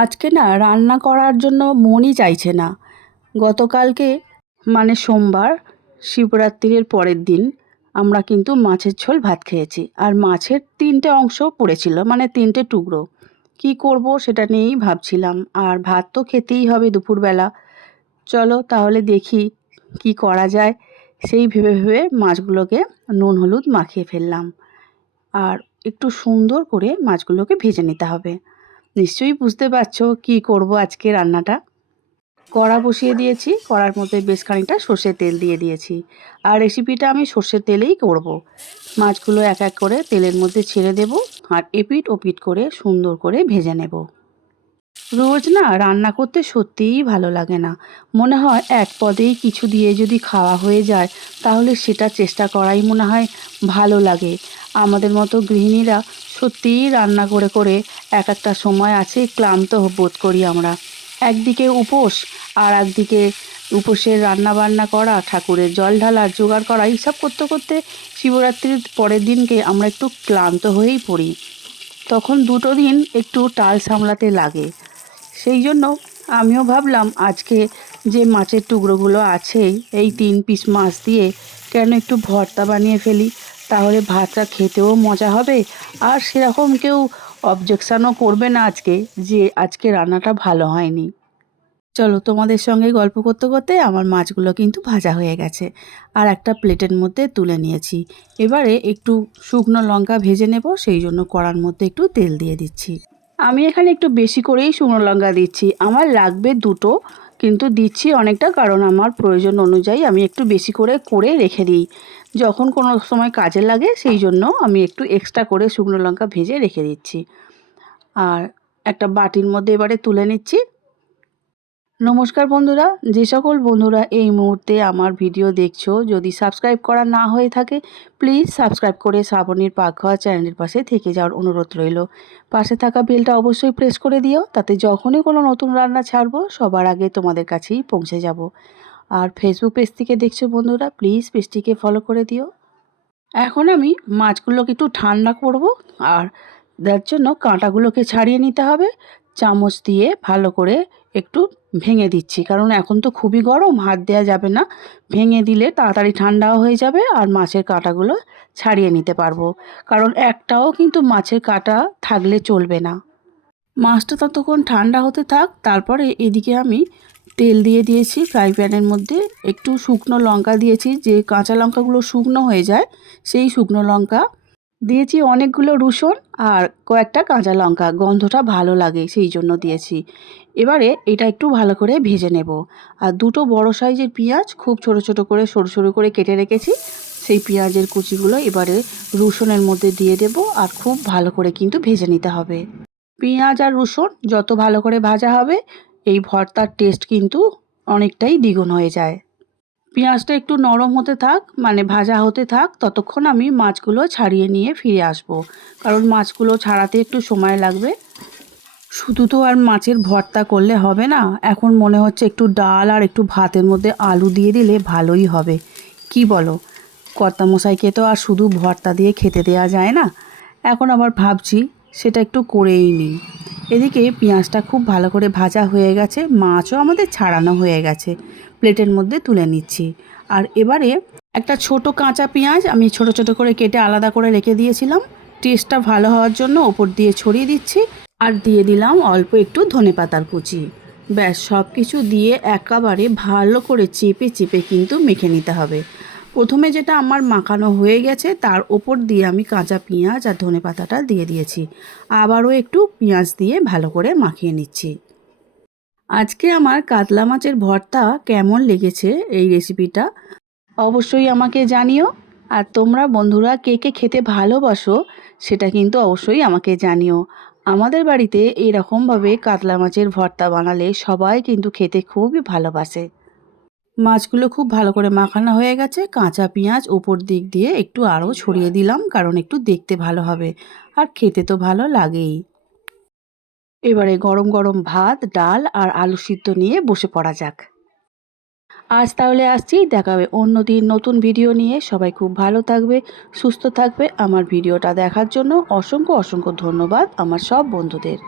আজকে না রান্না করার জন্য মনই চাইছে না। গতকালকে মানে সোমবার শিবরাত্রির পরের দিন আমরা কিন্তু মাছের ঝোল ভাত খেয়েছি, আর মাছের 3টে অংশ পড়েছিল, মানে 3টে টুকরো। কি করব সেটা নিয়েই ভাবছিলাম, আর ভাত তো খেতেই হবে দুপুরবেলা। চলো তাহলে দেখি কি করা যায়। সেই ভেবে ভেবে মাছগুলোকে নুন হলুদ মাখিয়ে ফেললাম, আর একটু সুন্দর করে মাছগুলোকে ভেজে নিতে হবে। নিশ্চয়ই বুঝতে পারছো কি করব আজকে রান্নাটা। কড়া বসিয়ে দিয়েছি, কড়ার মধ্যে বেশ খানিকটা সর্ষের তেল দিয়ে দিয়েছি, আর রেসিপিটা আমি সর্ষের তেলেই করব। মাছগুলো এক এক করে তেলের মধ্যে ছেড়ে দেব, আর এপিট ওপিট করে সুন্দর করে ভেজে নেব। রোজ না রান্না করতে সত্যিই ভালো লাগে না। মনে হয় এক পদেই কিছু দিয়ে যদি খাওয়া হয়ে যায় তাহলে সেটা চেষ্টা করাই মনে হয় ভালো লাগে। আমাদের মতো গৃহিণীরা সত্যিই রান্না করে করে এক একটা সময় আছে ক্লান্ত বোধ করি আমরা। একদিকে উপোস, আর একদিকে উপোসের রান্না বান্না করা, ঠাকুরের জল ঢালা, জোগাড় করা, এইসব করতে করতে শিবরাত্রির পরের দিনকে আমরা একটু ক্লান্ত হয়েই পড়ি। তখন দুটো দিন একটু টাল সামলাতে লাগে। সেই জন্য আমিও ভাবলাম আজকে যে মাছের টুকরোগুলো আছে, এই 3 পিস মাছ দিয়ে কেন একটু ভর্তা বানিয়ে ফেলি, তাহলে ভাতটা খেতেও মজা হবে, আর সেরকম কেউ অবজেকশানও করবে না আজকে যে আজকে রান্নাটা ভালো হয়নি। চলো তোমাদের সঙ্গে গল্প করতে করতে আমার মাছগুলো কিন্তু ভাজা হয়ে গেছে, আর একটা প্লেটের মধ্যে তুলে নিয়েছি। এবারে একটু শুকনো লঙ্কা ভেজে নেব, সেই জন্য কড়ার মধ্যে একটু তেল দিয়ে দিচ্ছি। আমি এখানে একটু বেশি করেই শুকনো লঙ্কা দিচ্ছি, আমার লাগবে দুটো, কিন্তু দিচ্ছি অনেকটা, কারণ আমার প্রয়োজন অনুযায়ী আমি একটু বেশি করে করে রেখে দিই। যখন কোনো সময় কাজে লাগে সেই জন্য আমি একটু এক্সট্রা করে শুকনো লঙ্কা ভেজে রেখে দিচ্ছি। আর একটা বাটির মধ্যে এবারে তুলে নিচ্ছি। নমস্কার বন্ধুরা, যে সকল বন্ধুরা এই মুহূর্তে আমার ভিডিও দেখছো, যদি সাবস্ক্রাইব করা না হয়ে থাকে প্লিজ সাবস্ক্রাইব করে শ্রাবণীর পাকঘর চ্যানেলের পাশে থেকে যাওয়ার অনুরোধ রইল। পাশে থাকা বেলটা অবশ্যই প্রেস করে দিও, তাতে যখনই কোনো নতুন রান্না ছাড়বো সবার আগে তোমাদের কাছেই পৌঁছে যাব। আর ফেসবুক পেজ থেকে দেখছো বন্ধুরা, প্লিজ পেজটিকে ফলো করে দিও। এখন আমি মাছগুলোকে একটু ঠান্ডা করব, আর তার জন্য কাঁটাগুলোকে ছাড়িয়ে নিতে হবে। চামচ দিয়ে ভালো করে একটু ভেঙে দিচ্ছি, কারণ এখন তো খুবই গরম, হাত দেওয়া যাবে না। ভেঙে দিলে তাড়াতাড়ি ঠান্ডাও হয়ে যাবে, আর মাছের কাঁটাগুলো ছাড়িয়ে নিতে পারবো, কারণ একটাও কিন্তু মাছের কাঁটা থাকলে চলবে না। মাছটা ততক্ষণ ঠান্ডা হতে থাক। তারপরে এদিকে আমি তেল দিয়ে দিয়েছি ফ্রাই প্যানের মধ্যে, একটু শুকনো লঙ্কা দিয়েছি, যে কাঁচা লঙ্কাগুলো শুকনো হয়ে যায় সেই শুকনো লঙ্কা দিয়েছি, অনেকগুলো রসুন আর কয়েকটা কাঁচা লঙ্কা, গন্ধটা ভালো লাগে সেই জন্য দিয়েছি। এবারে এটা একটু ভালো করে ভেজে নেব। আর দুটো বড় সাইজের পেঁয়াজ খুব ছোট ছোট করে সরু সরু করে কেটে রেখেছি, সেই পেঁয়াজের কুচিগুলো এবারে রসুনের মধ্যে দিয়ে দেব, আর খুব ভালো করে কিন্তু ভেজে নিতে হবে। পেঁয়াজ আর রসুন যত ভালো করে ভাজা হবে এই ভর্তার টেস্ট কিন্তু অনেকটাই দ্বিগুণ হয়ে যায়। পেঁয়াজটা একটু নরম হতে থাক, মানে ভাজা হতে থাক, ততক্ষণ আমি মাছগুলো ছাড়িয়ে নিয়ে ফিরে আসব, কারণ মাছগুলো ছাড়াতে একটু সময় লাগবে। শুধু তো আর মাছের ভর্তা করলে হবে না, এখন মনে হচ্ছে একটু ডাল আর একটু ভাতের মধ্যে আলু দিয়ে দিলে ভালোই হবে। কি বলো? কর্তামশাইকে তো আর শুধু ভর্তা দিয়ে খেতে দেওয়া যায় না। এখন আবার ভাবছি সেটা একটু করেই নিই। এদিকে পেঁয়াজটা খুব ভালো করে ভাজা হয়ে গেছে, মাছও আমাদের ছাড়ানো হয়ে গেছে, প্লেটের মধ্যে তুলে নিচ্ছি। আর এবারে একটা ছোট কাঁচা পেঁয়াজ আমি ছোট ছোট করে কেটে আলাদা করে রেখে দিয়েছিলাম, টেস্টটা ভালো হওয়ার জন্য ওপর দিয়ে ছড়িয়ে দিচ্ছি, আর দিয়ে দিলাম অল্প একটু ধনেপাতার কুচি। ব্যাস, সব কিছু দিয়ে একেবারে ভালো করে চেপে চেপে কিন্তু মেখে নিতে হবে। প্রথমে যেটা আমার মাখানো হয়ে গেছে তার ওপর দিয়ে আমি কাঁচা পেঁয়াজ আর ধনেপাতাটা দিয়ে দিয়েছি, আবারও একটু পেঁয়াজ দিয়ে ভালো করে মাখিয়ে নিচ্ছি। আজকে আমার কাতলা মাছের ভর্তা কেমন লেগেছে এই রেসিপিটা অবশ্যই আমাকে জানিও। আর তোমরা বন্ধুরা কে কে খেতে ভালোবাসো সেটা কিন্তু অবশ্যই আমাকে জানিও। আমাদের বাড়িতে এইরকমভাবে কাতলা মাছের ভর্তা বানালে সবাই কিন্তু খেতে খুবই ভালোবাসে। মাছগুলো খুব ভালো করে মাখানো হয়ে গেছে, কাঁচা পেঁয়াজ ওপর দিক দিয়ে একটু আরও ছড়িয়ে দিলাম, কারণ একটু দেখতে ভালো হবে, আর খেতে তো ভালো লাগেই। এবারে গরম গরম ভাত, ডাল আর আলু সিদ্ধ নিয়ে বসে পড়া যাক। আজ তাহলে আসছি, দেখা হবে অন্য দিন নতুন ভিডিও নিয়ে। সবাই খুব ভালো থাকবে, সুস্থ থাকবে। আমার ভিডিওটা দেখার জন্য অসংখ্য অসংখ্য ধন্যবাদ আমার সব বন্ধুদের।